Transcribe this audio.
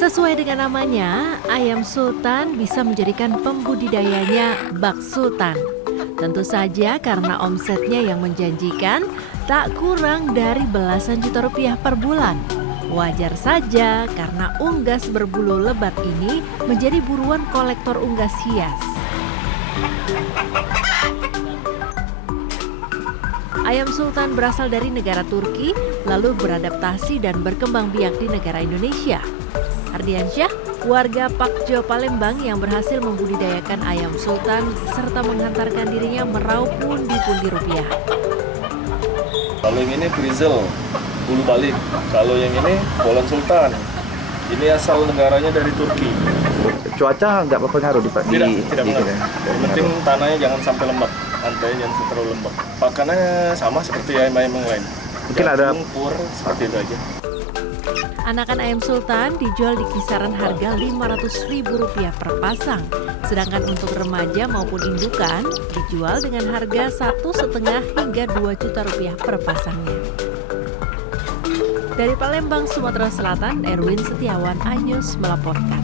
Sesuai dengan namanya, ayam sultan bisa menjadikan pembudidayanya bak sultan. Tentu saja karena omsetnya yang menjanjikan, tak kurang dari belasan juta rupiah per bulan. Wajar saja karena unggas berbulu lebat ini menjadi buruan kolektor unggas hias. Ayam sultan berasal dari negara Turki, lalu beradaptasi dan berkembang biak di negara Indonesia. Ardiansyah, warga Pakjo Palembang yang berhasil membudidayakan ayam sultan serta menghantarkan dirinya meraup pundi-pundi rupiah. Kalau yang ini grizzle, bulu balik. Kalau yang ini bolan sultan. Ini asal negaranya dari Turki. Cuaca nggak berpengaruh Pak? Tidak pengaruh. Yang penting tanahnya jangan sampai lembab, lantainya jangan terlalu lembab. Pakannya sama seperti ayam-ayam yang lain. Mungkin ada lumpur seperti itu aja. Anakan ayam sultan dijual di kisaran harga Rp500.000 per pasang. Sedangkan untuk remaja maupun indukan dijual dengan harga 1,5 hingga 2 juta rupiah per pasangnya. Dari Palembang, Sumatera Selatan, Erwin Setiawan, iNews melaporkan.